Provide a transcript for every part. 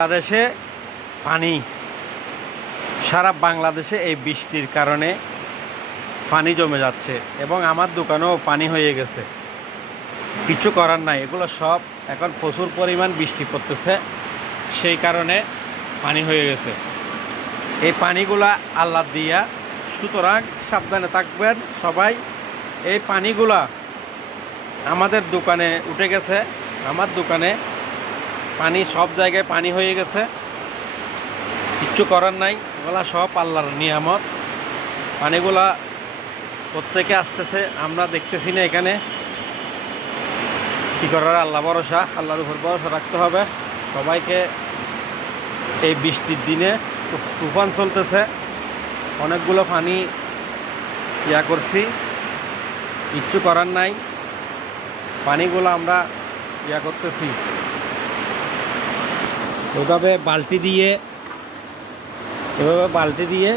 বাংলাদেশে পানি, সারা বাংলাদেশে এই বৃষ্টির কারণে পানি জমে যাচ্ছে এবং আমার দোকানেও পানি হয়ে গেছে। কিছু করার নাই, এগুলো সব এখন প্রচুর পরিমাণ বৃষ্টি পড়তেছে, সেই কারণে পানি হয়ে গেছে। এই পানিগুলা আল্লাহ দিয়া, সুতরাং সাবধানে থাকবেন সবাই। এই পানিগুলা আমাদের দোকানে উঠে গেছে, আমার দোকানে পানি সব জায়গায় পানি হয়ে গেছে। কিচ্ছু করার নাই, এগুলা সব আল্লাহর নিয়ামত। পানিগুলা প্রত্যেকে আসতেছে, আমরা দেখতেছি না। এখানে কী করার, আল্লাহ ভরসা, আল্লাহর উপর ভরসা রাখতে হবে সবাইকে। এই বৃষ্টির দিনে তুফান চলতেছে, অনেকগুলো পানি করছি, কিচ্ছু করার নাই। পানিগুলো আমরা করতেছি এভাবে বালতি দিয়ে,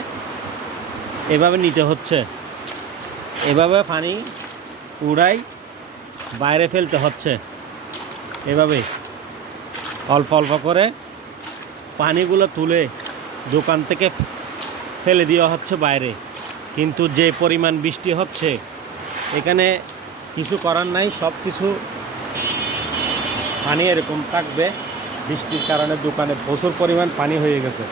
এভাবে নিতে হচ্ছে। এভাবে পানি উড়াই বাইরে ফেলতে হচ্ছে। এভাবে অল্প অল্প করে পানিগুলো তুলে দোকান থেকে ফেলে দেওয়া হচ্ছে বাইরে। কিন্তু যে পরিমাণ বৃষ্টি হচ্ছে, এখানে কিছু করার নাই, সব কিছু পানি এরকম থাকবে। বৃষ্টির কারণে দোকানে প্রচুর পরিমাণ পানি হয়ে গেছে।